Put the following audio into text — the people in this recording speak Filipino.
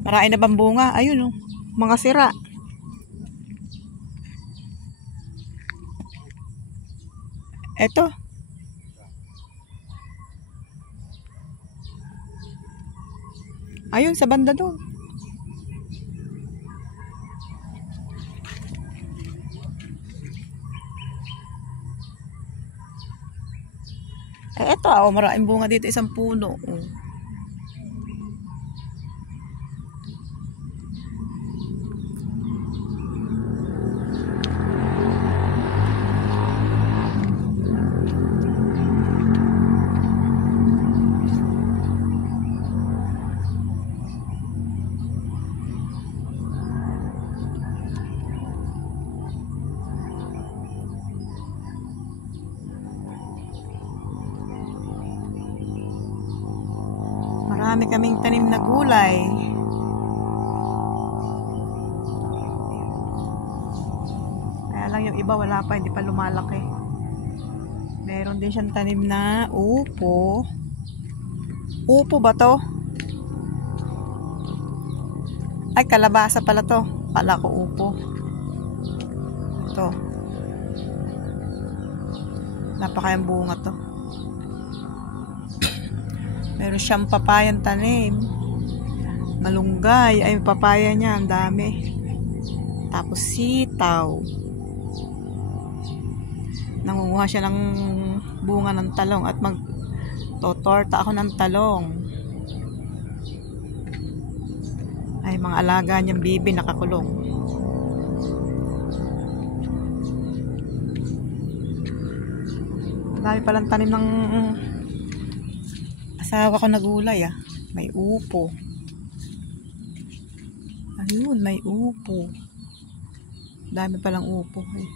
Marami na bang bunga? Ayun oh. Mga sira. Eto. Ayun sa banda doon. Eto oh, maraming bunga dito, isang puno. Oh. Marami kaming tanim na gulay. Kaya lang yung iba wala pa, hindi pa lumalaki. Meron din siyang tanim na upo. Upo ba to? Ay, kalabasa pala to. Pala ko upo. Ito. Napakayang bunga to. Meron siyang papayang tanim. Malunggay. Ay, papaya niya. Ang dami. Tapos sitaw. Nangunguha siya ng bunga ng talong. At magtotorta ako ng talong. Ay, mga alaga niyang bibi nakakulong. Dami palang tanim ng asawa ko na gulay ah. May upo. Ayun, may upo. Dami palang upo eh.